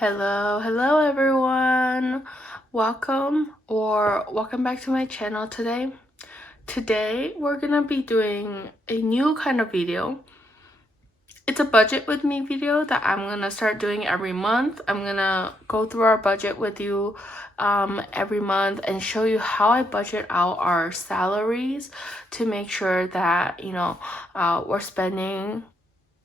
Hello everyone. Welcome back to my channel today. Today we're gonna be doing a new kind of video. It's a budget with me video that I'm gonna start doing every month. I'm gonna go through our budget with you every month and show you how I budget out our salaries to make sure that we're spending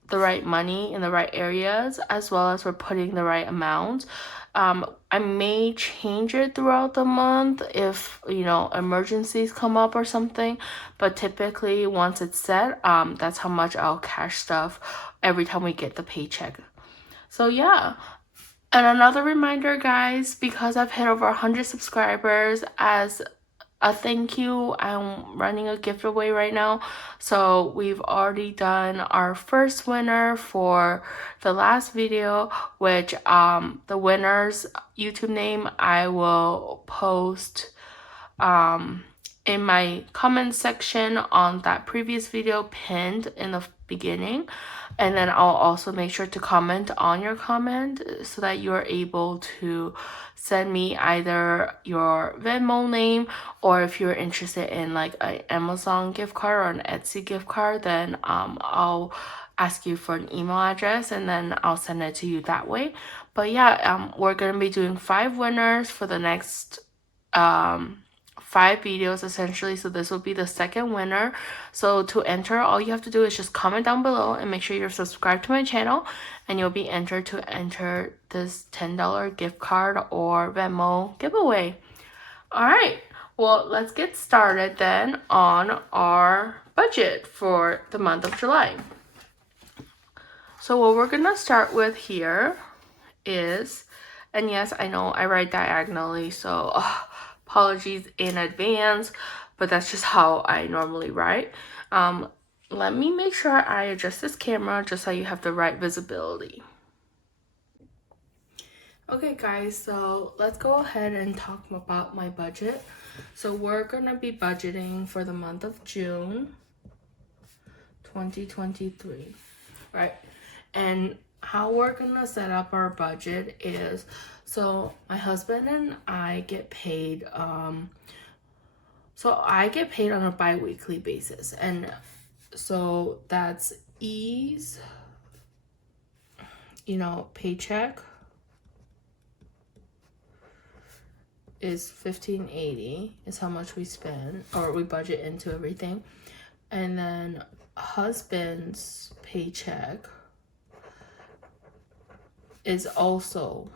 the right money in the right areas, as well as we're putting the right amount. I may change it throughout the month if emergencies come up or something, but typically once it's set, that's how much I'll cash stuff every time we get the paycheck. So yeah. And another reminder, guys, because I've hit over 100 subscribers, as a thank you, I'm running a giveaway right now. So we've already done our first winner for the last video, which the winner's YouTube name I will post in my comment section on that previous video, pinned in the beginning. And then I'll also make sure to comment on your comment so that you're able to send me either your Venmo name, or if you're interested in like an Amazon gift card or an Etsy gift card, then I'll ask you for an email address and then I'll send it to you that way. But yeah, we're gonna be doing 5 winners for the next 5 videos essentially, so this will be the second winner. So to enter, all you have to do is just comment down below and make sure you're subscribed to my channel, and you'll be entered to enter this $10 gift card or Venmo giveaway. All right, well, let's get started then on our budget for the month of July. So what we're gonna start with here is, and yes, I know I write diagonally, so apologies in advance, but that's just how I normally write. Let me make sure I adjust this camera just so you have the right visibility. Okay guys, so let's go ahead and talk about my budget. So we're gonna be budgeting for the month of June 2023, right? And how we're gonna set up our budget is, so my husband and I get paid so I get paid on a bi-weekly basis, and so that's E's paycheck is $15.80 is how much we spend or we budget into everything, and then husband's paycheck is also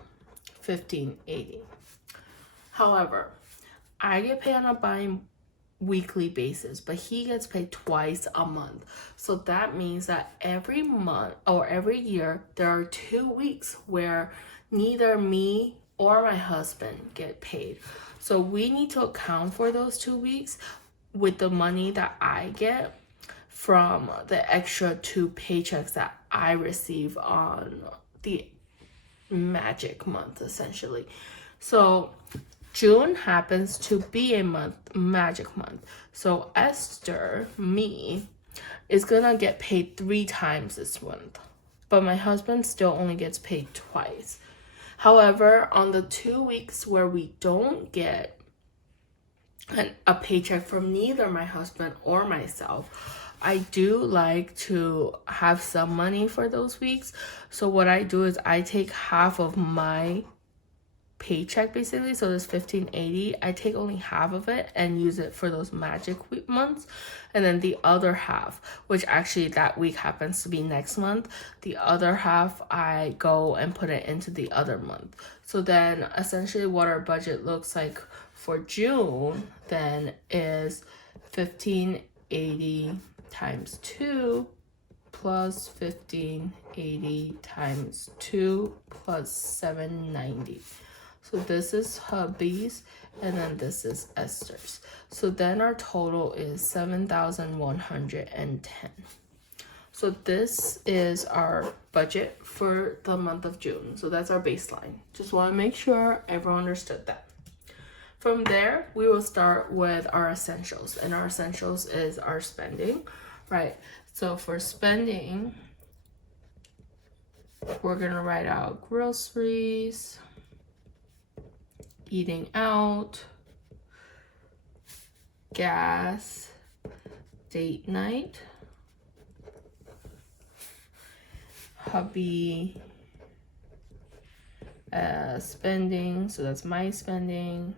$15.80. However, I get paid on a bi-weekly basis, but he gets paid twice a month. So that means that every month or every year there are 2 weeks where neither me or my husband get paid. So we need to account for those 2 weeks with the money that I get from the extra 2 paychecks that I receive on the magic month essentially. So June happens to be a magic month. So Esther, me, is gonna get paid 3 times this month, but my husband still only gets paid twice. However, on the 2 weeks where we don't get a paycheck from neither my husband or myself, I do like to have some money for those weeks. So what I do is I take half of my paycheck basically, so this $15.80, I take only half of it and use it for those magic week months, and then the other half, which actually that week happens to be next month, the other half I go and put it into the other month. So then essentially what our budget looks like for June then is $15.80 times 2 plus $15.80 times 2 plus $7.90. So this is hubby's, and then this is Esther's. So then our total is $7,110. So this is our budget for the month of June. So that's our baseline. Just want to make sure everyone understood that. From there, we will start with our essentials, and our essentials is our spending, right? So for spending, we're gonna write out groceries, eating out, gas, date night, hubby, spending, so that's my spending,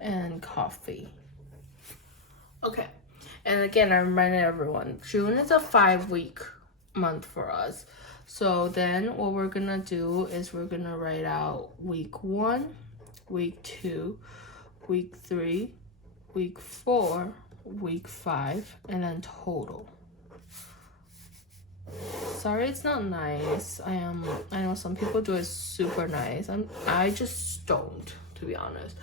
and coffee. Okay, and again, I reminded everyone, June is a 5-week month for us. So then what we're gonna do is we're gonna write out week 1, week 2, week 3, week 4, week 5, and then total. Sorry it's not nice. I know some people do it super nice. I just don't, to be honest.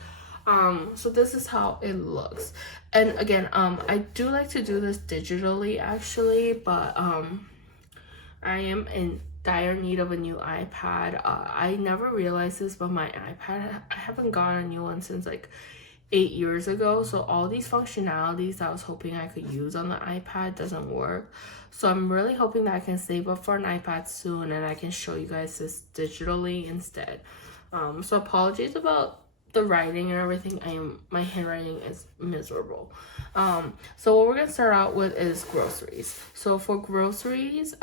So this is how it looks. And again, I do like to do this digitally actually, but I am in dire need of a new iPad. I never realized this, but my iPad, I haven't gotten a new one since like 8 years ago. So all these functionalities that I was hoping I could use on the iPad doesn't work. So I'm really hoping that I can save up for an iPad soon and I can show you guys this digitally instead. So apologies about the writing and everything. My handwriting is miserable. So what we're gonna start out with is groceries. So for groceries,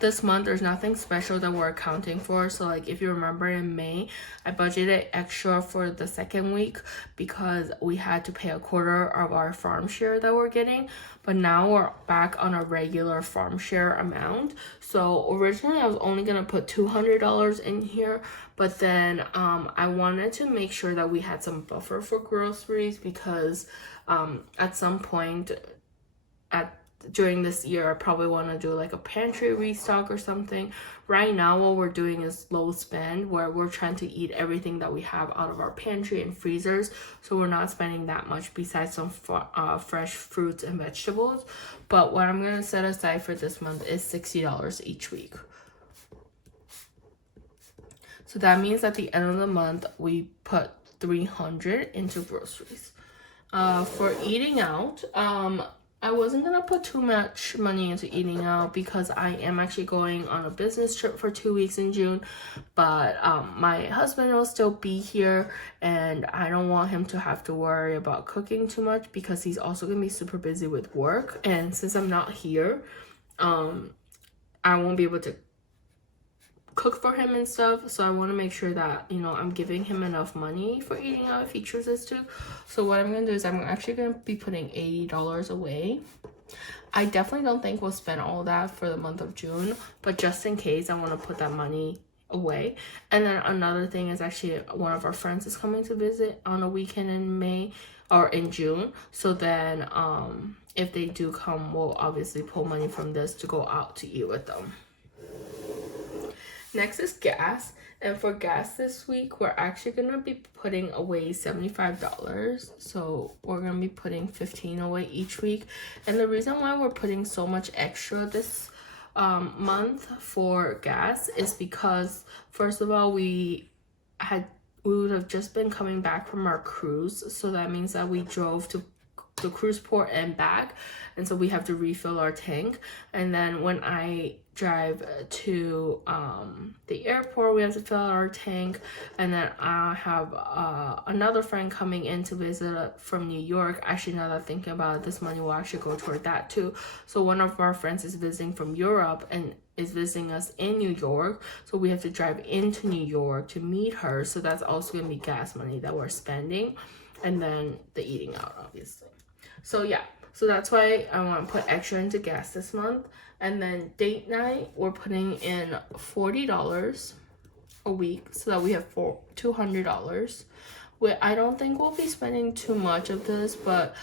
this month there's nothing special that we're accounting for. So like if you remember in May, I budgeted extra for the second week because we had to pay a quarter of our farm share that we're getting, but now we're back on a regular farm share amount. So originally I was only gonna put $200 in here, but then I wanted to make sure that we had some buffer for groceries because at some point during this year I probably want to do like a pantry restock or something. Right now what we're doing is low spend, where we're trying to eat everything that we have out of our pantry and freezers, so we're not spending that much besides some fresh fruits and vegetables. But what I'm going to set aside for this month is $60 each week. So that means at the end of the month we put $300 into groceries. For eating out, I wasn't gonna put too much money into eating out because I am actually going on a business trip for 2 weeks in June, but my husband will still be here and I don't want him to have to worry about cooking too much because he's also gonna be super busy with work, and since I'm not here, I won't be able to cook for him and stuff. So I want to make sure that, you know, I'm giving him enough money for eating out if he chooses to. So what I'm gonna do is I'm actually gonna be putting $80 away. I definitely don't think we'll spend all that for the month of June, but just in case, I want to put that money away. And then another thing is actually one of our friends is coming to visit on a weekend in May or in June. So then if they do come, we'll obviously pull money from this to go out to eat with them. Next is gas, and for gas this week we're actually gonna be putting away $75. So we're gonna be putting $15 away each week. And the reason why we're putting so much extra this month for gas is because, first of all, we would have just been coming back from our cruise, so that means that we drove to the cruise port and back, and so we have to refill our tank. And then when I drive to the airport, we have to fill out our tank. And then I have another friend coming in to visit from New York. Actually, now that I'm thinking about it, this money will actually go toward that too. So one of our friends is visiting from Europe and is visiting us in New York, so we have to drive into New York to meet her. So that's also gonna be gas money that we're spending, and then the eating out, obviously. So yeah, so that's why I want to put extra into gas this month. And then date night, we're putting in $40 a week, so that we have $200. I don't think we'll be spending too much of this, but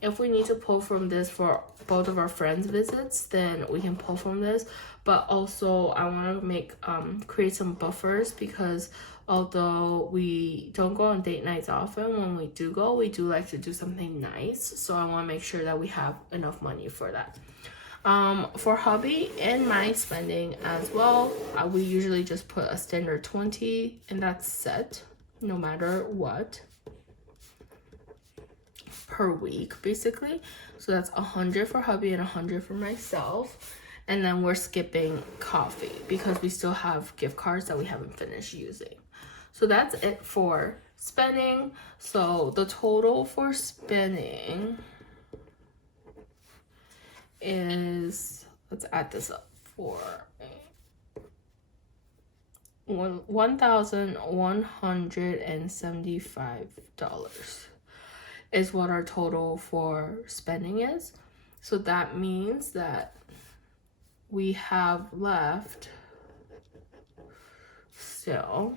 if we need to pull from this for both of our friends' visits, then we can pull from this. But also I want to create some buffers, because although we don't go on date nights often, when we do go, we do like to do something nice. So I want to make sure that we have enough money for that. For hubby and my spending as well, we usually just put a standard 20, and that's set no matter what per week, basically. So that's 100 for hubby and 100 for myself. And then we're skipping coffee because we still have gift cards that we haven't finished using. So that's it for spending. So the total for spending is, let's add this up, for $1,175 is what our total for spending is. So that means that we have left still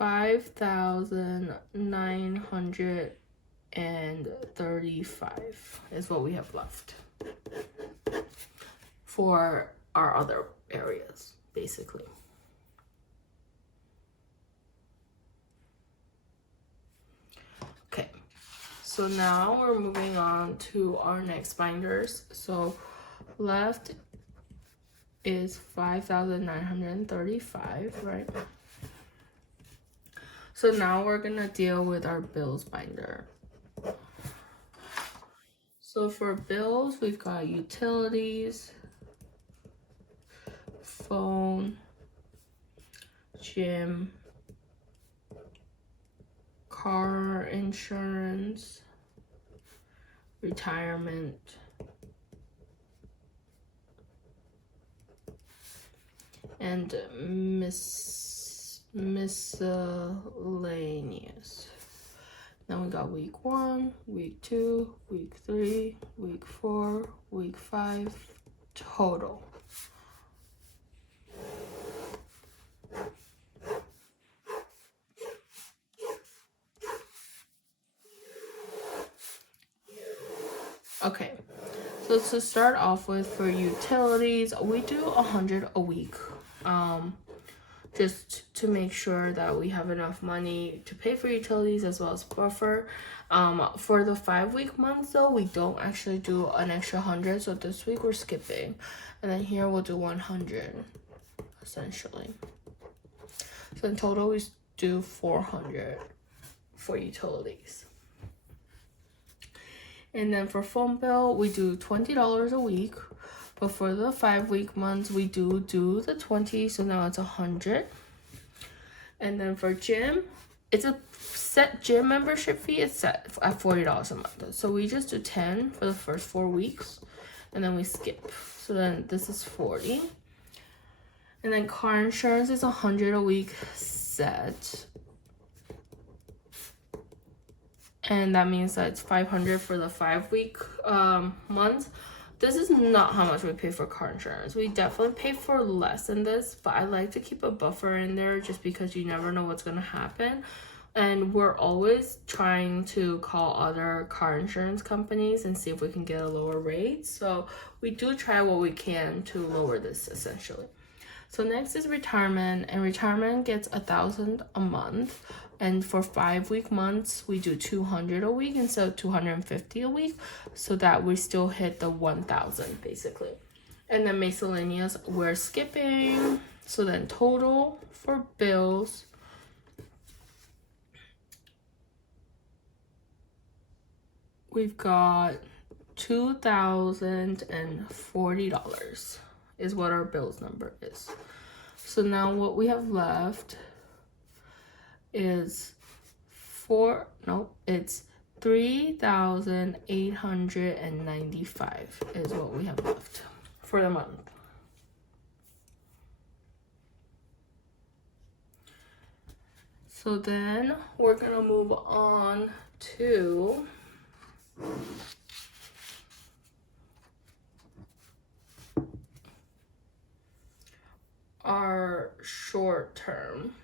$5,935 is what we have left for our other areas, basically. Okay, so now we're moving on to our next binders. So left is $5,935, right? So now we're gonna deal with our bills binder. So for bills, we've got utilities, phone, gym, car insurance, retirement, and miscellaneous. Then we got week 1, week 2, week 3, week 4, week 5 total. Okay, so to start off with, for utilities, we do 100 a week, just to make sure that we have enough money to pay for utilities as well as buffer. For the 5-week month though, we don't actually do an extra 100, so this week we're skipping, and then here we'll do 100 essentially. So in total we do 400 for utilities. And then for phone bill, we do $20 a week. But for the 5-week months, we do the 20, so now it's 100. And then for gym, it's a set gym membership fee. It's set at $40 a month. So we just do 10 for the first 4 weeks, and then we skip. So then this is 40. And then car insurance is 100 a week set. And that means that it's 500 for the 5-week month. This is not how much we pay for car insurance. We definitely pay for less than this, but I like to keep a buffer in there just because you never know what's gonna happen. And we're always trying to call other car insurance companies and see if we can get a lower rate. So we do try what we can to lower this essentially. So next is retirement, and retirement gets $1,000 a month. And for 5-week months, we do 200 a week instead of 250 a week, so that we still hit the 1,000 basically. And then miscellaneous, we're skipping. So then total for bills, we've got $2,040 is what our bills number is. So now what we have left is it's $3,895 is what we have left for the month. So then we're gonna move on to our short term.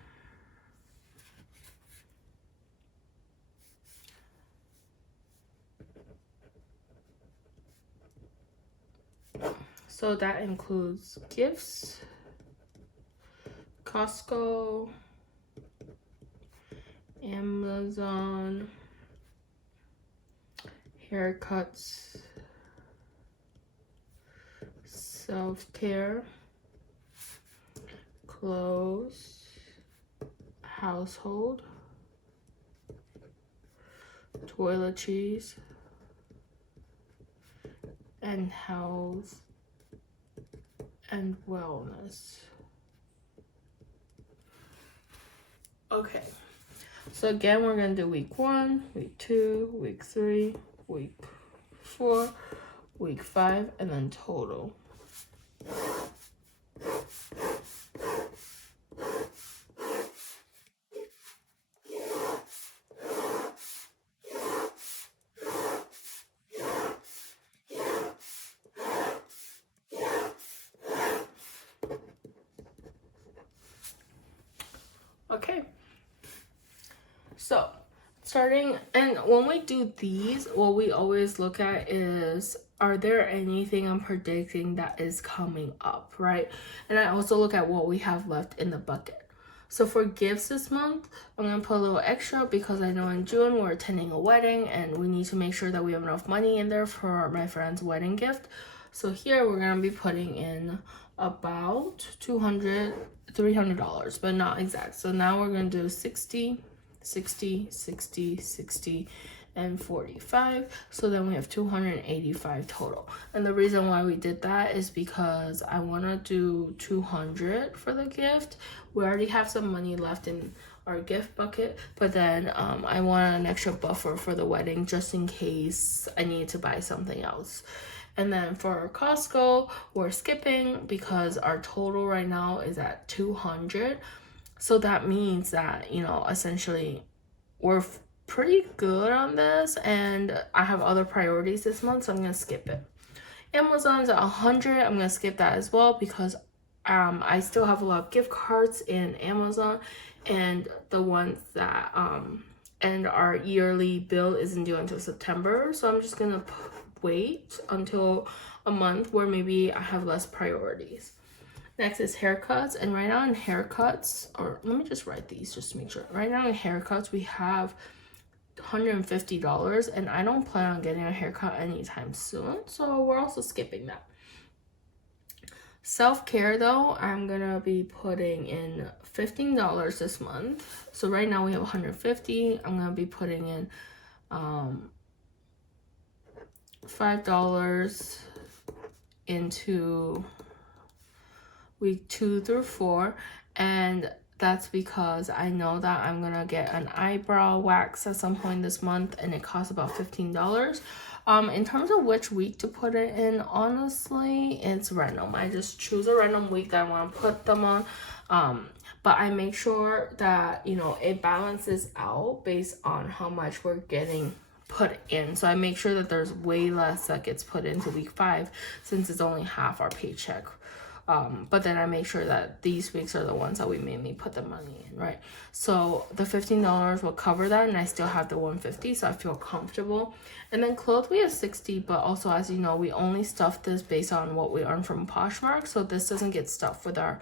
So that includes gifts, Costco, Amazon, haircuts, self-care, clothes, household, toiletries, and health and wellness. Okay, so again, we're gonna do week 1, week 2, week 3, week 4, week 5, and then total. Okay, so starting, and when we do these, what we always look at is, are there anything I'm predicting that is coming up, right? And I also look at what we have left in the bucket. So for gifts this month, I'm gonna put a little extra because I know in June we're attending a wedding and we need to make sure that we have enough money in there for my friend's wedding gift. So here we're gonna be putting in about $300, but not exact. So now we're gonna do 60, 60, 60, 60, and 45. So then we have 285 total. And the reason why we did that is because I want to do 200 for the gift. We already have some money left in our gift bucket, but then I want an extra buffer for the wedding just in case I need to buy something else. And then for Costco, we're skipping because our total right now is at 200. So that means that, you know, essentially we're pretty good on this, and I have other priorities this month, so I'm gonna skip it. Amazon's at 100. I'm gonna skip that as well because I still have a lot of gift cards in Amazon, and the ones that and our yearly bill isn't due until September, so I'm just gonna wait until a month where maybe I have less priorities. Next is haircuts, and right now in haircuts, or let me just write these just to make sure. Right now in haircuts, we have $150, and I don't plan on getting a haircut anytime soon, so we're also skipping that. Self-care though, I'm gonna be putting in $15 this month. So right now we have 150. I'm gonna be putting in $5 into week 2 through 4, and that's because I know that I'm gonna get an eyebrow wax at some point this month, and it costs about $15. In terms of which week to put it in, honestly, it's random. I just choose a random week that I want to put them on, but I make sure that, you know, it balances out based on how much we're getting put in. So I make sure that there's way less that gets put into week 5 since it's only half our paycheck. But then I make sure that these weeks are the ones that we mainly put the money in, right? So the $15 will cover that, and I still have the 150, so I feel comfortable. And then clothes, we have 60, but also, as you know, we only stuff this based on what we earn from Poshmark, so this doesn't get stuffed with our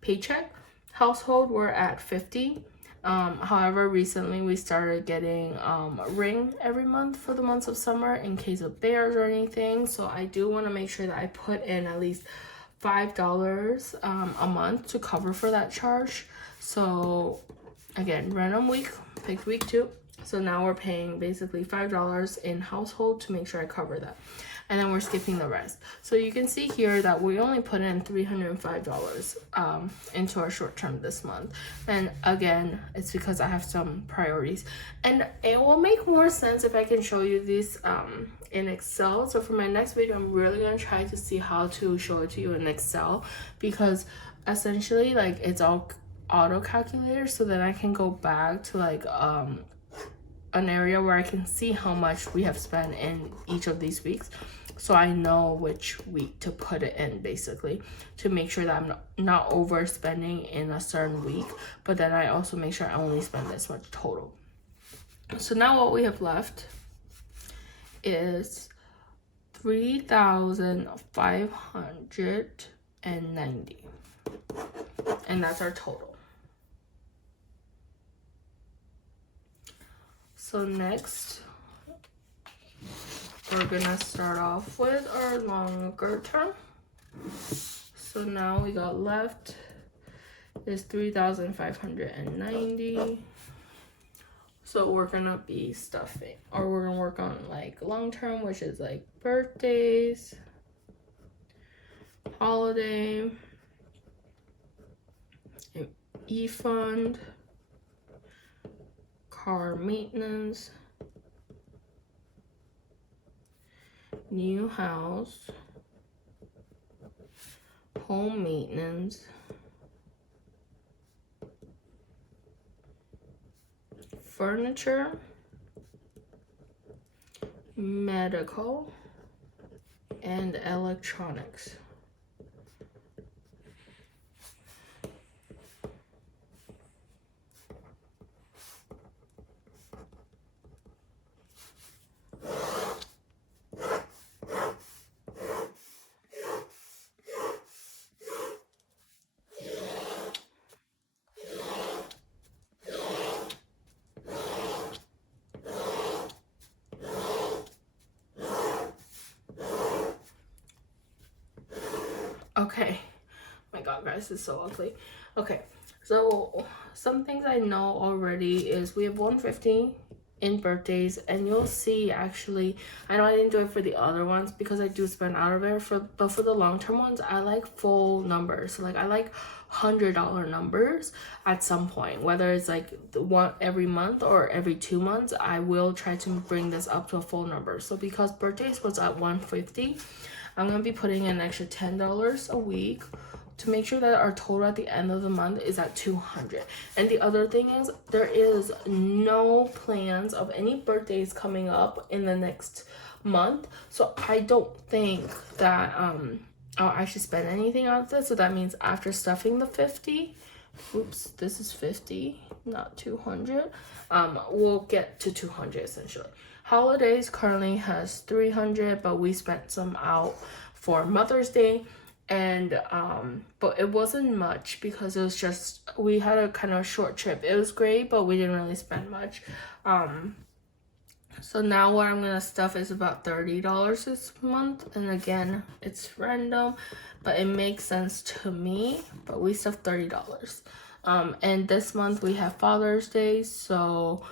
paycheck. Household, we're at 50. However, recently we started getting a ring every month for the months of summer in case of bears or anything, so I do want to make sure that I put in at least $5 a month to cover for that charge. So again, random week, picked week 2. So now we're paying basically $5 in household to make sure I cover that. And then we're skipping the rest. So you can see here that we only put in $305 into our short term this month. And again, it's because I have some priorities. And it will make more sense if I can show you this in Excel. So for my next video, I'm really gonna try to see how to show it to you in Excel, because essentially, like, it's all auto calculator, so then I can go back to like an area where I can see how much we have spent in each of these weeks, so I know which week to put it in, basically, to make sure that I'm not overspending in a certain week, but then I also make sure I only spend this much total. So now what we have left is $3,590, and that's our total. So next, we're gonna start off with our longer term. So now we got left is 3,590. So we're gonna be stuffing, or we're gonna work on like long term, which is like birthdays, holiday, e-fund, car maintenance, new house, home maintenance, furniture, medical, and electronics. Okay. Oh my god, guys, it's so ugly. Okay, so some things I know already is we have 150 in birthdays, and you'll see, actually, I know I didn't do it for the other ones because I do spend out of it, but for the long-term ones, I like full numbers. So like I like $100 numbers at some point, whether it's like the one every month or every 2 months. I will try to bring this up to a full number. So because birthdays was at 150, I'm gonna be putting an extra $10 a week to make sure that our total at the end of the month is at 200. And the other thing is, there is no plans of any birthdays coming up in the next month, so I don't think that I'll actually spend anything on this. So that means after stuffing the 50, oops, this is 50, not 200, we'll get to 200 essentially. Holidays currently has 300, but we spent some out for Mother's Day, and but it wasn't much because it was just, we had a kind of short trip. It was great, but we didn't really spend much. So now what I'm gonna stuff is about $30 this month, and again, it's random, but it makes sense to me. But we stuffed $30. And this month we have Father's Day, so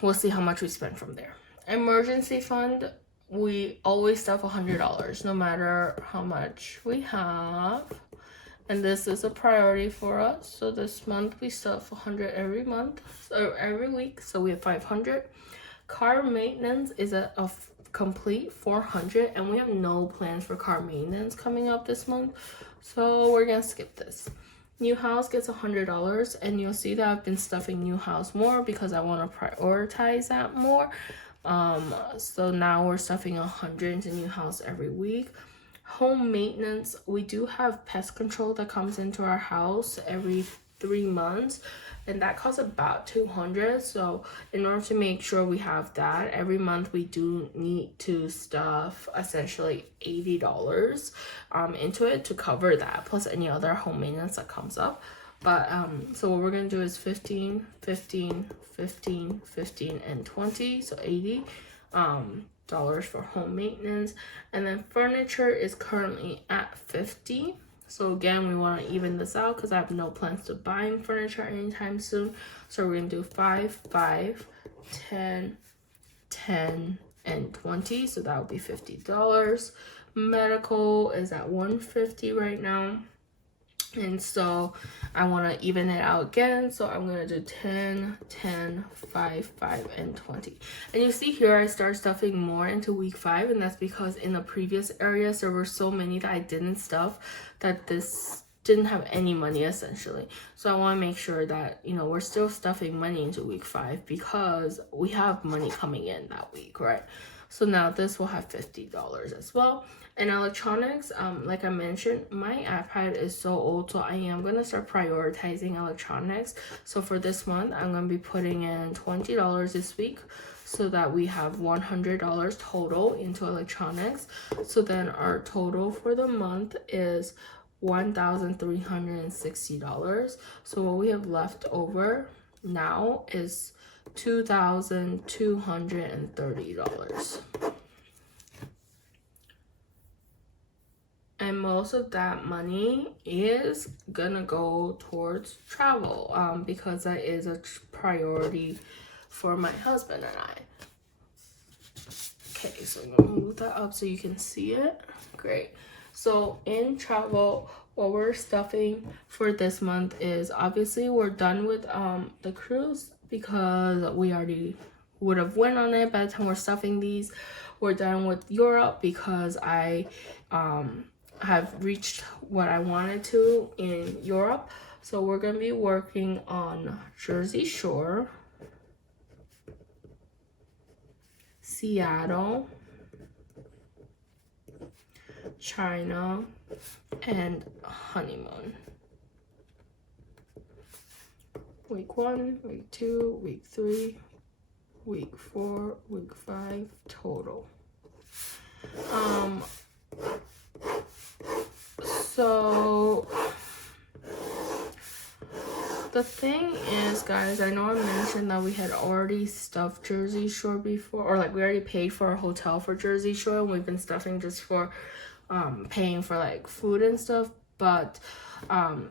we'll see how much we spend from there. Emergency fund, we always stuff $100 no matter how much we have, and this is a priority for us. So this month we stuff 100 every month or every week, so we have 500. Car maintenance is a complete 400, and we have no plans for car maintenance coming up this month, so we're gonna skip this. New house gets $100, and you'll see that I've been stuffing new house more because I want to prioritize that more. So now we're stuffing 100 into new house every week. Home maintenance, we do have pest control that comes into our house every 3 months, and that costs about 200. So in order to make sure we have that every month, we do need to stuff essentially $80 into it to cover that, plus any other home maintenance that comes up. But so what we're gonna do is 15, 15, 15, 15, and 20, so 80 dollars for home maintenance. And then furniture is currently at 50. So again, we want to even this out because I have no plans to buying furniture anytime soon. So we're gonna do 5, 5, 10, 10, and 20. So that would be $50. Medical is at 150 right now, and so I want to even it out again. So I'm gonna do 10, 10, 5, 5, and 20. And you see here I start stuffing more into week 5, and that's because in the previous areas there were so many that I didn't stuff that this didn't have any money essentially. So I want to make sure that, you know, we're still stuffing money into week 5 because we have money coming in that week, right? So now this will have $50 as well. And electronics, like I mentioned, my iPad is so old, so I am gonna start prioritizing electronics. So for this month, I'm gonna be putting in $20 this week, so that we have $100 total into electronics. So then our total for the month is $1,360. So what we have left over now is $2,230. And most of that money is gonna go towards travel, because that is a priority for my husband and I. Okay, so I'm gonna move that up so you can see it. Great. So in travel, what we're stuffing for this month is obviously we're done with the cruise because we already would have went on it by the time we're stuffing these. We're done with Europe because I have reached what I wanted to in Europe. So we're gonna be working on Jersey Shore, Seattle, China, and honeymoon. Week 1, week 2, week 3, week 4, week 5 total. So the thing is, guys, I know I mentioned that we had already stuffed Jersey Shore before, or like we already paid for a hotel for Jersey Shore, and we've been stuffing just for paying for like food and stuff. But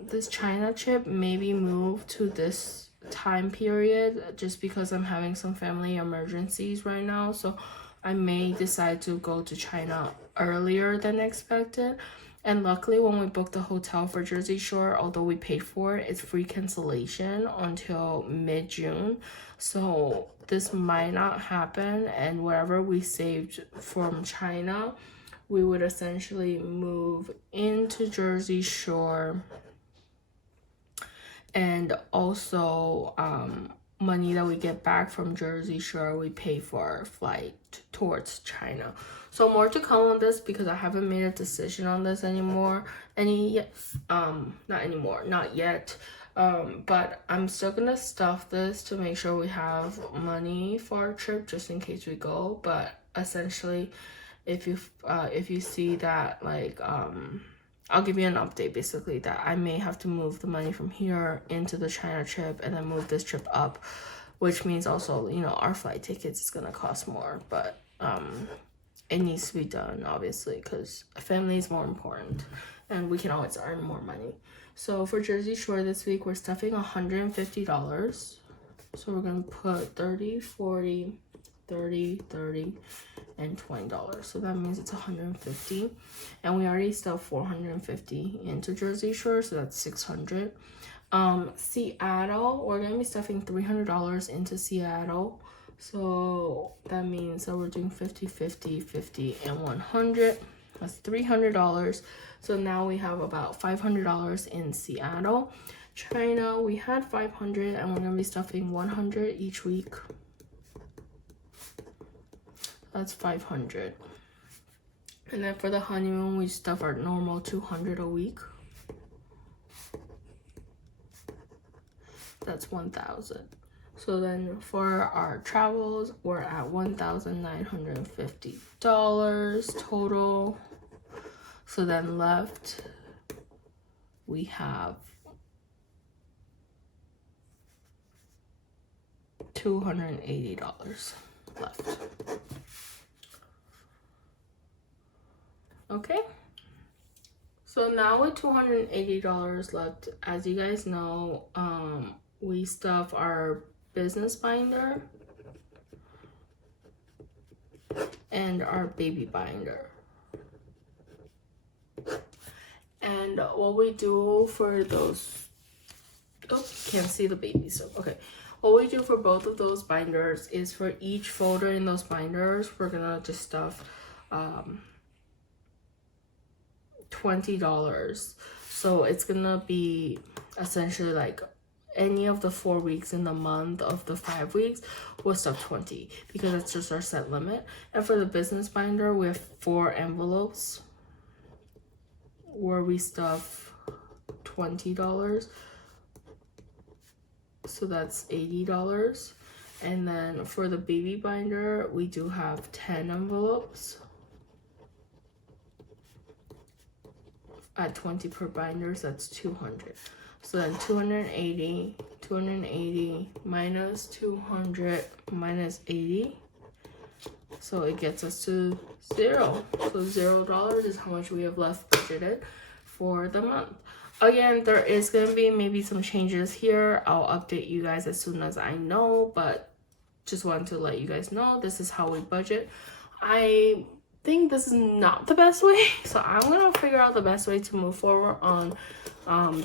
this China trip maybe moved to this time period just because I'm having some family emergencies right now. So I may decide to go to China earlier than expected. And luckily, when we booked the hotel for Jersey Shore, although we paid for it, it's free cancellation until mid-June. So this might not happen, and whatever we saved from China, we would essentially move into Jersey Shore, and also money that we get back from Jersey Shore, we pay for our flight towards China. So more to come on this because I haven't made a decision on this anymore. Not yet. But I'm still gonna stuff this to make sure we have money for our trip just in case we go. But essentially, if you see that, like, I'll give you an update basically that I may have to move the money from here into the China trip and then move this trip up, which means also, you know, our flight tickets is gonna cost more, but it needs to be done obviously because family is more important and we can always earn more money. So for Jersey Shore this week, we're stuffing $150. So we're gonna put 30, 40, 30, 30, and $20. So that means it's $150. And we already stuffed $450 into Jersey Shore, so that's $600. Seattle, we're gonna be stuffing $300 into Seattle. So that means that we're doing 50, 50, 50, and 100. That's $300. So now we have about $500 in Seattle. China, we had 500, and we're gonna be stuffing 100 each week. That's 500. And then for the honeymoon, we stuff our normal 200 a week. That's 1,000. So then for our travels, we're at $1,950 total. So then left, we have $280 left. Okay, so now with $280 left, as you guys know, we stuff our business binder and our baby binder. And what we do for those, can't see the baby, so okay. What we do for both of those binders is for each folder in those binders, we're gonna just stuff $20. So it's gonna be essentially like any of the 4 weeks in the month of the 5 weeks, we'll stuff 20 because it's just our set limit. And for the business binder, we have 4 envelopes where we stuff $20. So that's $80. And then for the baby binder, we do have 10 envelopes at 20 per binder, so that's 200. So then 280 minus 200 minus 80. So it gets us to 0. So $0 is how much we have left budgeted for the month. Again, there is going to be maybe some changes here. I'll update you guys as soon as I know, but just wanted to let you guys know this is how we budget. I think this is not the best way, so I'm gonna figure out the best way to move forward on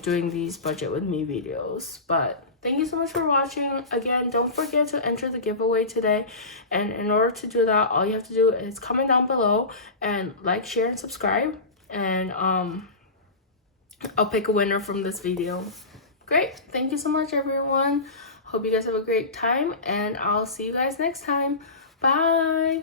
doing these budget with me videos. But thank you so much for watching. Again, don't forget to enter the giveaway today, and in order to do that, all you have to do is comment down below and like, share, and subscribe, and I'll pick a winner from this video. Great, thank you so much, everyone. Hope you guys have a great time, and I'll see you guys next time. Bye.